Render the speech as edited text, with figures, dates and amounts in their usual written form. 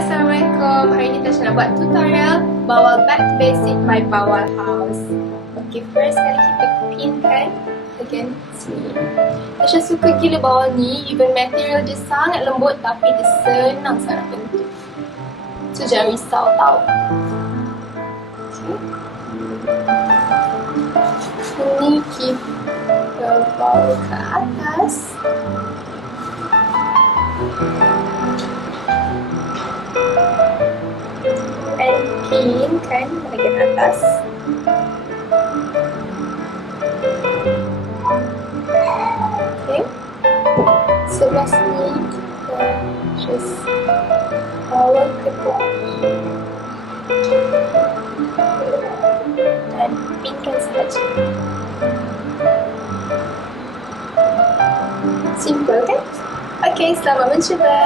Assalamualaikum. Hari ni Tasha nak buat tutorial bawal back to basic by Bawal house. Okay, first kali kita pinkan bahagian sini. Tasha suka gila bawal ni, even material dia sangat lembut tapi dia senang sangat bentuk. So jangan risau tau. Okay. Ini kita bawa ke atas. And pin kan bahagian atas. Okay. Sebelah sini kita just bawa ke bawah dan pinkan sahaja. Simple kan? Okay, selamat mencuba.